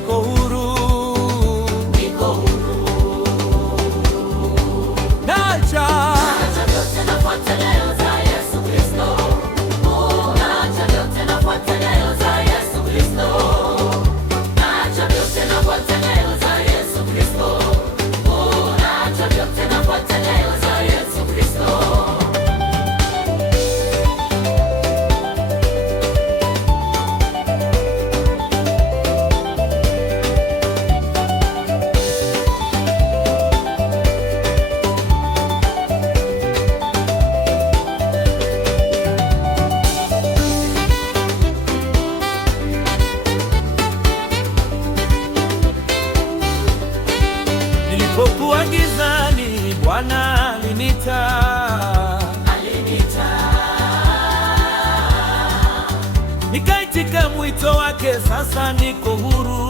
niko huru, niko huru. Naacha vyote nafuata nyayo za Yesu Kristo. Naacha vyote nafuata nyayo za Yesu Kristo. Naacha vyote nafuata nyayo za Yesu Kristo. Naacha vyote nafuata nyayo za Yesu Kristo. nilipokuwa gizani, Bwana alinita, nikaitika mwito wake, sasa niko huru.